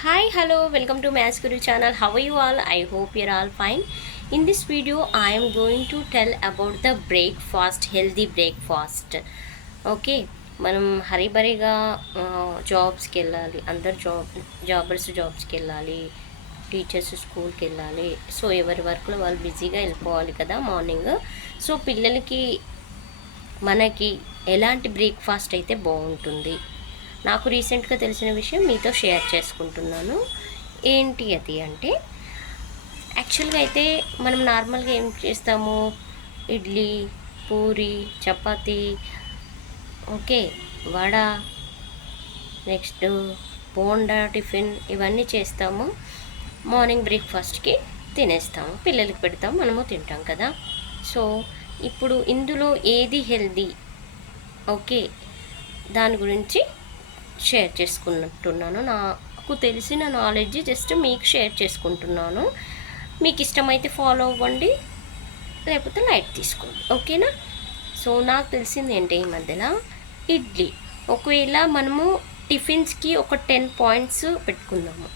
Hi, hello, welcome to Maths Guru channel. How are you all? I hope you're all fine. In this video, I am going to tell about the breakfast, healthy breakfast. Okay, మనం హరిబరిగా జాబ్స్కి వెళ్ళాలి, అందరు జాబ్స్కి వెళ్ళాలి, teachers స్కూల్కి వెళ్ళాలి. So ఎవరి వర్క్లో వాళ్ళు బిజీగా వెళ్ళిపోవాలి కదా మార్నింగ్. సో పిల్లలకి మనకి ఎలాంటి బ్రేక్ఫాస్ట్ అయితే బాగుంటుంది, నాకు రీసెంట్గా తెలిసిన విషయం మీతో షేర్ చేసుకుంటున్నాను. ఏంటి అది అంటే, యాక్చువల్గా అయితే మనం నార్మల్గా ఏం చేస్తాము, idli, puri, chapati, okay, vada, next bonda tiffin, ఇవన్నీ చేస్తాము. మార్నింగ్ బ్రేక్ఫాస్ట్కి తినేస్తాము, పిల్లలకి పెడతాం, మనము తింటాం కదా. సో ఇప్పుడు ఇందులో ఏది హెల్దీ, ఓకే, దాని గురించి షేర్ చేసుకుంటున్నాను. నాకు తెలిసిన నాలెడ్జ్ జస్ట్ మీకు షేర్ చేసుకుంటున్నాను. మీకు ఇష్టమైతే ఫాలో అవ్వండి, లేకపోతే లైట్ తీసుకోండి, ఓకేనా. సో నాకు తెలిసింది ఏంటి, ఈ మధ్యలో ఇడ్లీ, ఒకవేళ మనము టిఫిన్స్కి ఒక 10 పాయింట్స్ పెట్టుకుందాము,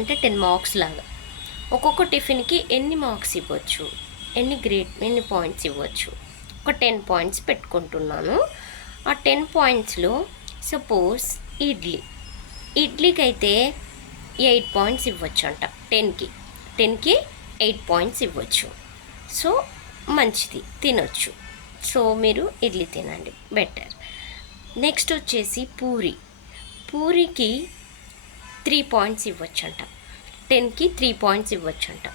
అంటే 10 మార్క్స్ లాగా. ఒక్కొక్క టిఫిన్కి ఎన్ని మార్క్స్ ఇవ్వచ్చు, ఎన్ని పాయింట్స్ ఇవ్వచ్చు, ఒక 10 పాయింట్స్ పెట్టుకుంటున్నాను. ఆ 10 పాయింట్స్లో సపోజ్ ఇడ్లీకి అయితే 8 పాయింట్స్ ఇవ్వచ్చు అంట. 10కి 8 పాయింట్స్ ఇవ్వచ్చు. సో మంచిది, తినొచ్చు. సో మీరు ఇడ్లీ తినండి, బెటర్. నెక్స్ట్ వచ్చేసి పూరికి 3 పాయింట్స్ ఇవ్వచ్చంట. 10కి 3 పాయింట్స్ ఇవ్వచ్చంట.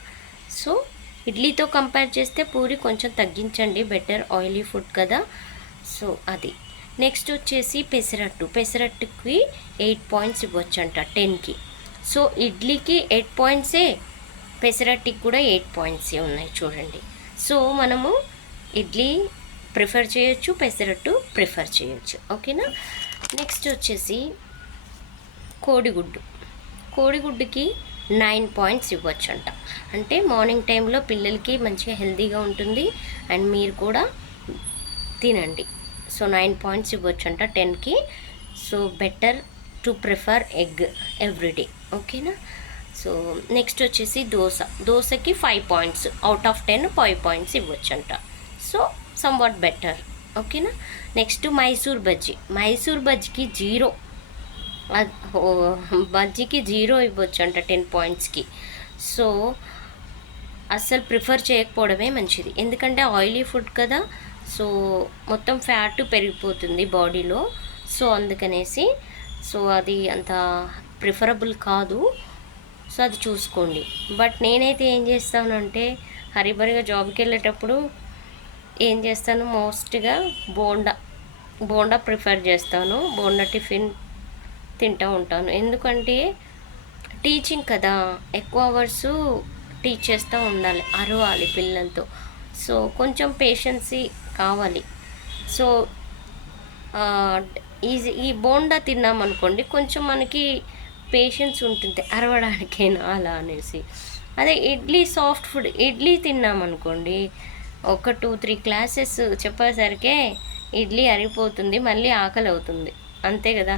సో ఇడ్లీతో కంపేర్ చేస్తే పూరి కొంచెం తగ్గించండి, బెటర్, ఆయిలీ ఫుడ్ కదా. సో అది. నెక్స్ట్ వచ్చేసి పెసరట్టుకి 8 పాయింట్స్ ఇవ్వచ్చంట 10కి. సో ఇడ్లీకి 8 పాయింట్సే, పెసరట్టుకి కూడా 8 పాయింట్సే ఉన్నాయి చూడండి. సో మనము ఇడ్లీ ప్రిఫర్ చేయొచ్చు, పెసరట్టు ప్రిఫర్ చేయొచ్చు, ఓకేనా. నెక్స్ట్ వచ్చేసి కోడిగుడ్డుకి 9 పాయింట్స్ ఇవ్వచ్చంట. అంటే మార్నింగ్ టైంలో పిల్లలకి మంచిగా హెల్తీగా ఉంటుంది, అండ్ మీరు కూడా తినండి. సో 9 పాయింట్స్ ఇవ్వచ్చు అంట 10కి. So better to prefer egg everyday, ఓకేనా. సో నెక్స్ట్ వచ్చేసి దోశకి 5 పాయింట్స్, అవుట్ ఆఫ్ 10 5 పాయింట్స్ ఇవ్వచ్చు అంట. సో సమ్వాట్ బెటర్, ఓకేనా. నెక్స్ట్ మైసూర్ బజ్జీకి 0, బజ్జీకి 0 ఇవ్వచ్చు అంట 10 పాయింట్స్కి. సో అస్సలు ప్రిఫర్ చేయకపోవడమే మంచిది, ఎందుకంటే ఆయిలీ ఫుడ్ కదా. సో మొత్తం ఫ్యాట్ పెరిగిపోతుంది బాడీలో. సో అందుకనేసి సో అది అంత ప్రిఫరబుల్ కాదు. సో అది చూసుకోండి. బట్ నేనైతే ఏం చేస్తానంటే, హరిబరిగా జాబ్కి వెళ్ళేటప్పుడు ఏం చేస్తాను, మోస్ట్గా బోండా ప్రిఫర్ చేస్తాను. బోండా టిఫిన్ తింటూ ఉంటాను, ఎందుకంటే టీచింగ్ కదా, ఎక్కువ అవర్స్ టీచ్ చేస్తూ ఉండాలి, అరవాలి పిల్లలతో. సో కొంచెం పేషెన్సీ కావాలి. సో ఈ బోండా తిన్నామనుకోండి, కొంచెం మనకి పేషెన్స్ ఉంటుంది అరవడానికైనా, అలా అనేసి. అదే ఇడ్లీ సాఫ్ట్ ఫుడ్, ఇడ్లీ తిన్నామనుకోండి, ఒక 2-3 క్లాసెస్ చెప్పేసరికే ఇడ్లీ అరిగిపోతుంది, మళ్ళీ ఆకలి అవుతుంది, అంతే కదా.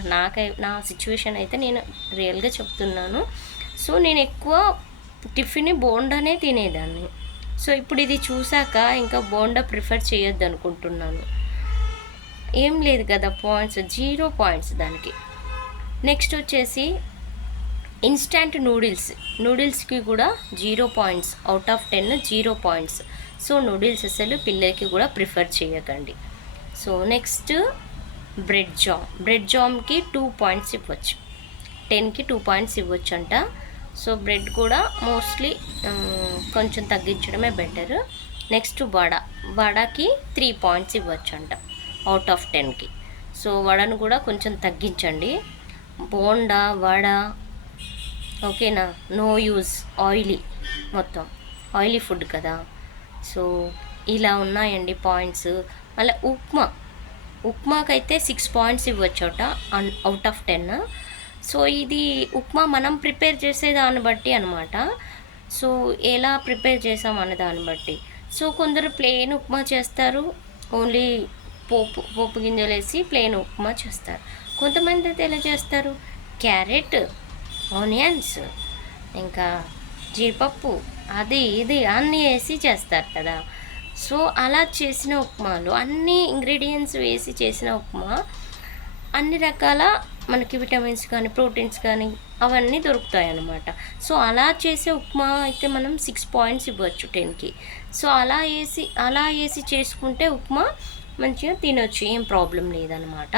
నా సిచ్యువేషన్ అయితే నేను రియల్గా చెప్తున్నాను. సో నేను ఎక్కువ టిఫిన్ బోండానే తినేదాన్ని. సో ఇప్పుడు ఇది చూసాక ఇంకా బోండా ప్రిఫర్ చేయొద్దు అనుకుంటున్నాను. ఏం లేదు కదా, పాయింట్స్ 0 పాయింట్స్ దానికి. నెక్స్ట్ వచ్చేసి ఇన్స్టంట్ నూడిల్స్కి కూడా 0 points, out of 10 0 points. So noodles అసలు పిల్లలకి కూడా ప్రిఫర్ చేయకండి. సో నెక్స్ట్ బ్రెడ్ జామ్కి 2 పాయింట్స్ ఇవ్వచ్చు, 10కి 2 పాయింట్స్ ఇవ్వచ్చు అంట. సో బ్రెడ్ కూడా మోస్ట్లీ కొంచెం తగ్గించడమే బెటర్. నెక్స్ట్ వడకి 3 పాయింట్స్ ఇవ్వచ్చు అంట, అవుట్ ఆఫ్ 10కి. సో వడను కూడా కొంచెం తగ్గించండి. బోండా, వడ, ఓకేనా, నో యూజ్, మొత్తం ఆయిలీ ఫుడ్ కదా. సో ఇలా ఉన్నాయండి పాయింట్స్. మళ్ళీ ఉప్మాకైతే 6 పాయింట్స్ ఇవ్వచ్చట, అవుట్ ఆఫ్ 10. సో ఇది ఉప్మా మనం ప్రిపేర్ చేసే దాన్ని బట్టి అనమాట. సో ఎలా ప్రిపేర్ చేసామనే దాన్ని బట్టి. సో కొందరు ప్లెయిన్ ఉప్మా చేస్తారు, ఓన్లీ పోపు గింజలు వేసి ప్లెయిన్ ఉప్మా చేస్తారు. కొంతమంది అయితే ఎలా చేస్తారు, క్యారెట్, ఆనియన్స్, ఇంకా జీడిపప్పు, అది ఇది అన్నీ వేసి చేస్తారు కదా. సో అలా చేసిన ఉప్మాలో అన్ని ఇంగ్రీడియంట్స్ వేసి చేసిన ఉప్మా అన్ని రకాల మనకి విటమిన్స్ కానీ ప్రోటీన్స్ కానీ అవన్నీ దొరుకుతాయి అన్నమాట. సో అలా చేసే ఉప్మా అయితే మనం 6 పాయింట్స్ ఇవ్వచ్చు 10కి. సో అలా వేసి చేసుకుంటే ఉప్మా మంచిగా తినొచ్చు, ఏం ప్రాబ్లం లేదనమాట.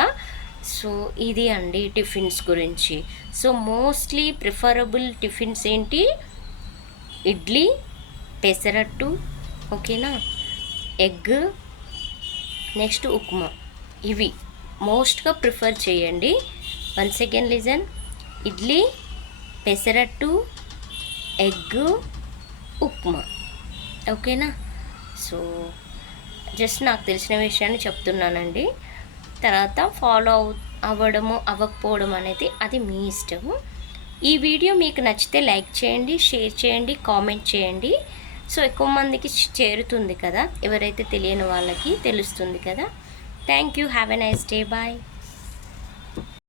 సో ఇది అండి టిఫిన్స్ గురించి. సో మోస్ట్లీ ప్రిఫరబుల్ టిఫిన్స్ ఏంటి? ఇడ్లీ, పెసరట్టు, ఓకేనా, ఎగ్, నెక్స్ట్ ఉప్మా. ఇవి మోస్ట్గా ప్రిఫర్ చేయండి. Once again listen: idli, pesarattu, egg, upma, ఓకేనా. సో జస్ట్ నాకు తెలిసిన విషయాన్ని చెప్తున్నానండి. తర్వాత ఫాలో అవ్వడము అవ్వకపోవడం అనేది అది మీ ఇష్టము. ఈ వీడియో మీకు నచ్చితే లైక్ చేయండి, షేర్ చేయండి, కామెంట్ చేయండి. సో ఎక్కువ మందికి చేరుతుంది కదా, ఎవరైతే తెలియని వాళ్ళకి తెలుస్తుంది కదా. Thank you. Have a nice day. Bye.